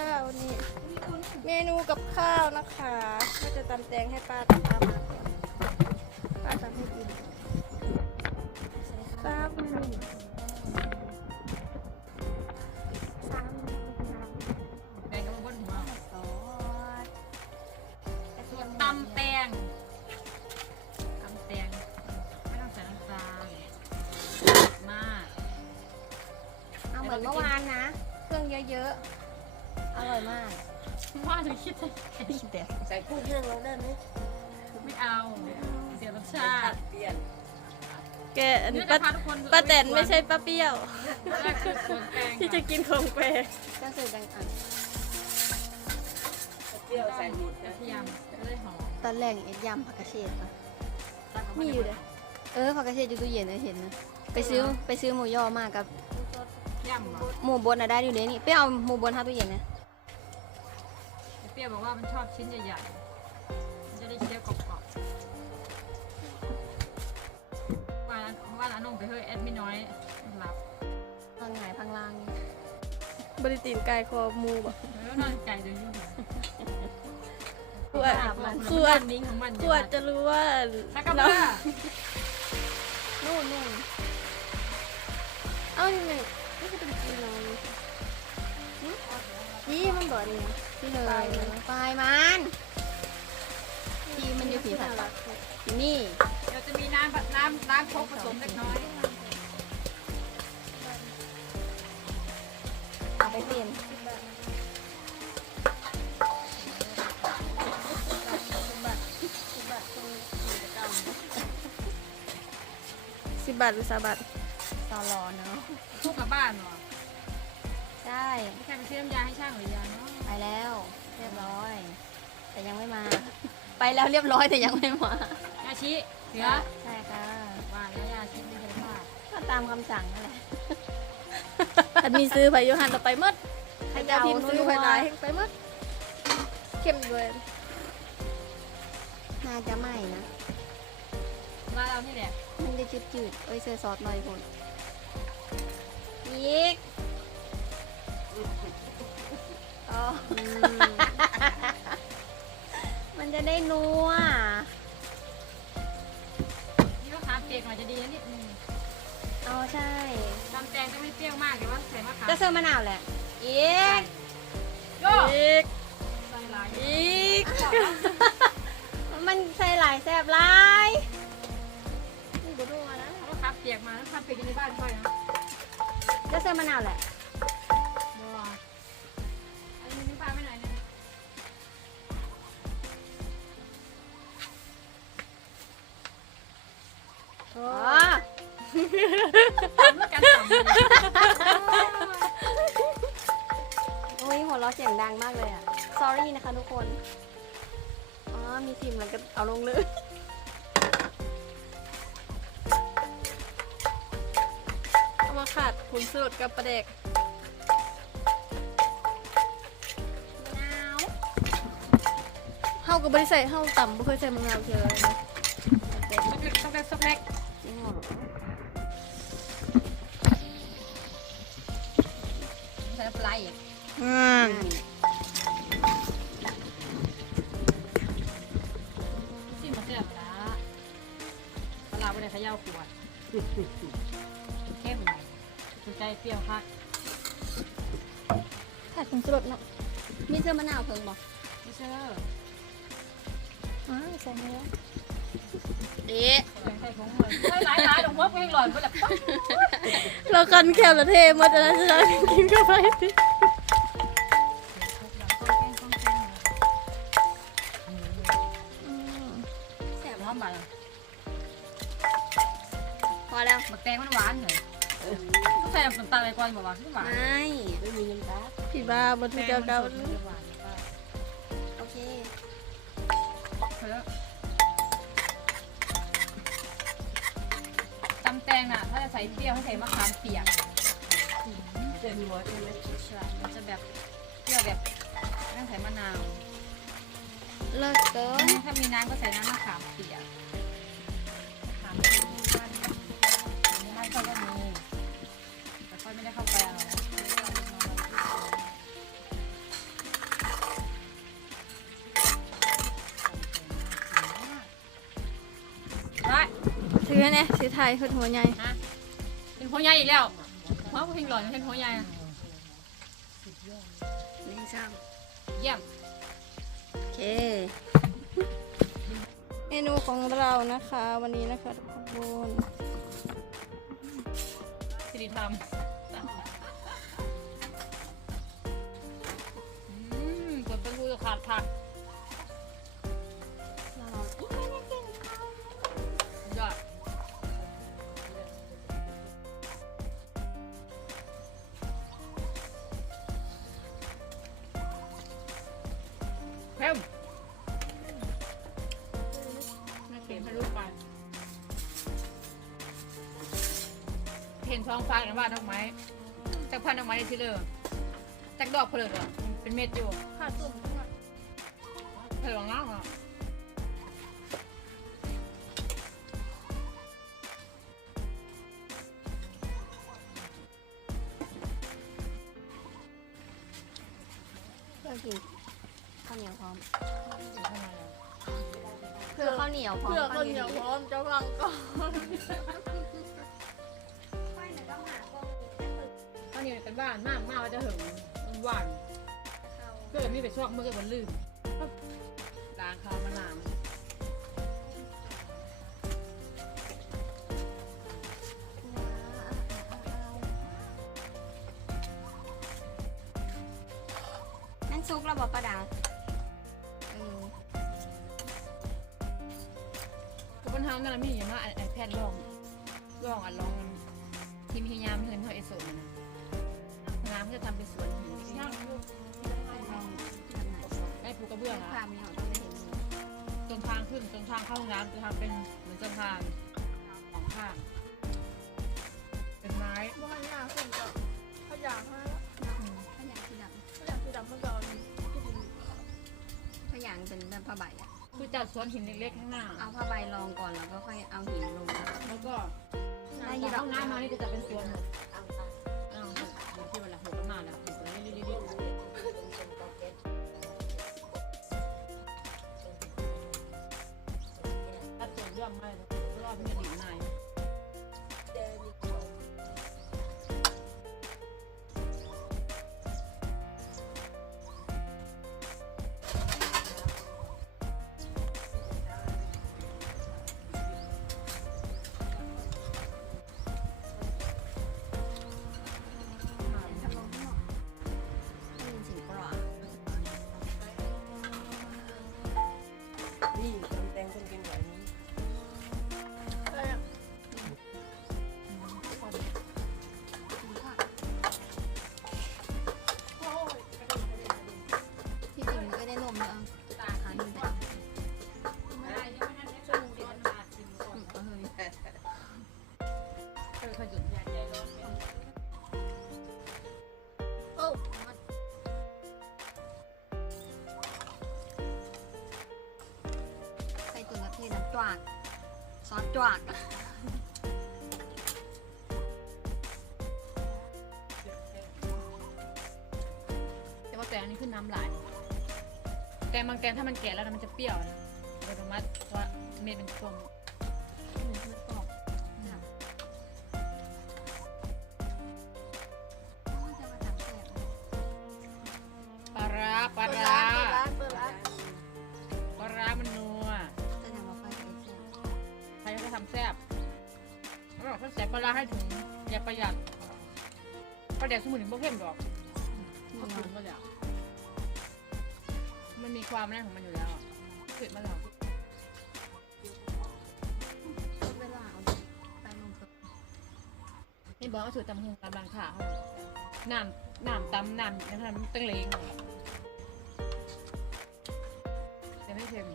ข้าวนี่เมนูกับข้าวนะคะก็จะตำแตงให้ป้ากับป้ามาก่อนป้าทำให้กินซ้ำแบ่งกันมาบนหัวส่วนตำแตงตำแตงไม่ต้องใส่น้ำตาลมากเอาเหมือนเมื่อวานนะ เครื่องเยอะๆ อร่อยมากว่าจะคิดจะใส่กุ้งแห้งเราได้ไหมไม่เอา เสียรสชาติแกอันนี้เดี๋ยวป้าจะพาทุกคนป้าแตนไม่ใช่ป้าเปรี้ยว แรกคือส่วนแตงที่จะกินของแปลกก็คือดังอันเปรี้ยวใส่หมดกระเทียมจะได้หอมตอนแรกเอ็ดยำผักกระเฉดปะตักเข้าามีอยู่เลยเออผักกระเฉดอยู่ตู้เย็นนะเห็นนะไปซื้อไปซื้อหมูย่อมากับย่ำเหรอหมูบดนะได้อยู่ในนี่ไปเอาหมูบดเข้าตู้เย็นนะเป รี้ยวบอกว่ามันชอบชิ้นใหญ่ๆ มันจะได้เคี้ยวกรอบๆว่าแล้วว่าแล้วน้องไปเฮ้ยแอดมิน้อยหลับพังหงายพังลางบริตีนกายคอหมูบ่แล้วนอนใจเดี๋ยวยุ่งกูอาจกูอาจนิ้งของมันกูอาจจะรู้ว่าถ้ากับว่านู่นนู่นเอ้านี่ไงนี่ก็เป็น บ่ดีนะที่เลยปลายมันที่มันอยู่ผีผัดรักอยู่นี่เดี๋ยวจะมีน้ำน้ำล้างครกผสมเล็กน้อยเอาไปเปลี่ยนสิบบาทหรือสามบาทตอรอเนาะทุกกับบ้านเหรอ ใช่ไม่ใช่ไปซื้อน้ำยาให้ช่างหรือยาเนาะไปแล้ว เรียบร้อย แต่ยังไม่มา ไปแล้วเรียบร้อยแต่ยังไม่มายาชิเสือใช่ค่ะว่าแล้วยาชิไม่ใช่พลาดก็ตามคำสั่งนั่นแหละอันมีซื้อไปอยูหันเราไปหมดใครจะพิมพ์ซื้อไปหลายนัวไปหมดเข้มเบิร์นน่าจะไม่นะ ว่าเรานี่แหละมันจะจืดๆเอ้ยเซอร์ซอสหน่อยคนอีก อ๋อมันจะได้นัวนี่ก็ขาเปียกหน่อยจะดีนะนิดนึงอ๋อใช่ ตำแตงก็ไม่เปรี้ยวมากแต่ว่าใส่มะขามก็เซอร์มะนาวแหละ อีก โยอีก ใส่หลายอีก มันใส่หลายแซ่บหลายนี่กูนัวนะมะขามเปียกมาแล้วขามเปียกอยู่ในบ้านค่อยนะก็เซอร์มะนาวแหละ ยหัวเราะเสียงดังมากเลยอะ sorry นะคะทุกคน อ๋อ มีพิมพ์แล้วก็เอาลงเลย เอามาขาดผงสูตรกับประเด็กมะนาวเฮากับบริใส่เฮาต่ำบ่เคยใส่มะนาวเทียวเลยนะต้องเล็กต้องเล็กต้องเล็กจริงเหรอใส่น้ำปลาอีก อืมซิมาเสียบละปลาไม่ได้เขย่าขวดเข้มหน่อยสนใจเปรี้ยวคักขาดผงสูตรเนาะมีเสื้อมะนาวเพิ่งบอกพี่เชอร์อ้าวใส่มาแล้วเอ๊ะใส่ผงเลยใส่หลายหลายๆดอกหัวเพลงหล่อนไปแบบปั๊บเรากันแคบล้วเทมาจะนั้นจะกินเข้าไป แล้วบักแตงมันหวานเหรอต้องใส่น้ำตาลไปก่อนบอกว่าหวานไม่ไม่มีน้ำตาลพี่บ้าบนที่เจ้าเก่าหวานโอเคเพิ่มตำแตงน่ะ ถ้าจะใส่เปรี้ยวให้ใส่มะขามเปียกจะมีรสใช่ไหมใช่มันจะแบบเปรี้ยวแบบไม่ต้องใส่มะนาวเลิกเกินถ้ามีน้ำก็ใส่ นี่ยสีไทยคือหัวใหญ่ฮะเป็นหัวใหญ่อีกแล้วหัวเพลงหล่อนเป็นหัวใหญ่อะหนึ่งสามเยี่ยมโอเค เมนูของเรานะคะ วันนี้นะคะทุกคนสิริธรรมอืมกดเป็นรูจะขาดผัก ท้องฟ้ากันว่าดอกไม้จากพันดอกไม้ในที่เลยจากดอกเพลิดอะเป็นเม็ดอยู่ขาดตุ่มขึ้นมาเพลิดงามอะเพื่อกินข้าวเหนียวพร้อมอยู่ข้างในอะเพื่อข้าวเหนียวพร้อมเพื่อคนเหนียวพร้อมจะฟังก่อน ข้าวเหนียวเป็นบ้านมากมากว่าจะหึงมันหวานก็เลยไม่ไปชอบเมื่อกี้มันลืมล้างข้าวมะนาวนั่นซุกเราบอกประดังเออก็ปัญหานั่นแหละมีอย่างว่าไอแพดลองลองอะลองทีมพยายามเห็นเท่าไอโซนะ จะทำเป็นสวนหินไหนได้ปูกระเบื้องคอะมเหนียวต้องได้เห็นมือจนทางขึ้นจนทางเข้าห้องน้ำจะทำเป็นเหมือนสะพานสองข้างเป็นไม้บ้านยาขึ้นก็เขยากให้อืมข้าวเหนียวที่ดเขาอยากสีดำเมื่อก่อนที่ดินำข้าวเหนียวเป็นผ้าใบอะคือจัดสวนหินเล็กๆข้างหน้า เอาผ้าใบรองก่อนแล้วก็ค่อยเอาหินลง แล้วก็ได้ายี่กดอห้องน้ำมานี่ก็จะเป็นสวนหมด รื่องไม่รอบไม่ดีนาย ซอสจวากแต่ว่าแตงนี้ขึ้นน้ำลายแตงบางแตงถ้ามันแก่แล้วนะมันจะเปรี้ยวนะอัตโนมัติเพรมะว่าเม็ดเป็นกลม ใส่ปลาร้าให้ถึงอย่าประหยัดปลาแดกสมุนไพรบ่เข้มดอกนี่เขาเนาะถึงก็แล้วมันมีความแน่ของมันอยู่แล้วเผ็ดมาแล้วเวลาเอาไปลงนี่บอกว่าสูตรตำหงตำบางขาเขาน้ำน้ำตำน้ำนั่นมันตั้งเลงแต่ไม่เค็ม